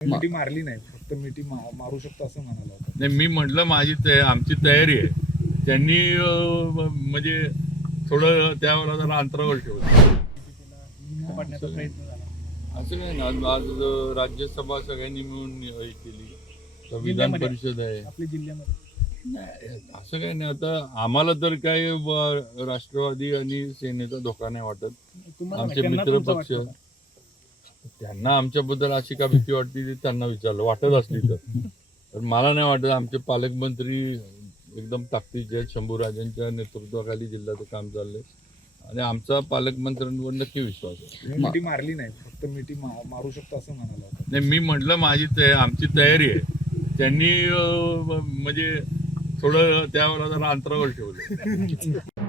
मिठी मारली नाही, फक्त मिठी मारू शकतो असं म्हणाला होता. नाही, मी म्हटलं आमची तयारी आहे. त्यांनी म्हणजे थोडं त्यावेळेला जरा अंतरावर ठेवलं. पडण्याचा प्रयत्न झाला. असं काय ना, आज राज्यसभा सगळ्यांनी मिळून हे केली, तर विधान परिषद आहे आपल्या जिल्ह्यामध्ये नाही, असं काही नाही. आता आम्हाला तर काय राष्ट्रवादी आणि सेनेचा धोका नाही वाटत. आमचे मित्र पक्ष, त्यांना आमच्याबद्दल अशी का भीती वाटते ते त्यांना विचारलं, वाटत असली तर मला नाही वाटत. आमचे पालकमंत्री एकदम ताकदीचे आहेत. शंभूराजांच्या नेतृत्वाखाली जिल्ह्याचं काम चाललंय आणि आमचा पालकमंत्र्यांवर नक्की विश्वास आहे. मिठी मारली नाही, फक्त मिठी मारू शकतो असं म्हणाला होता. नाही, मी म्हटलं आमची तयारी आहे. त्यांनी म्हणजे थोडं त्यावेळेला जरा अंतरावर ठेवलं.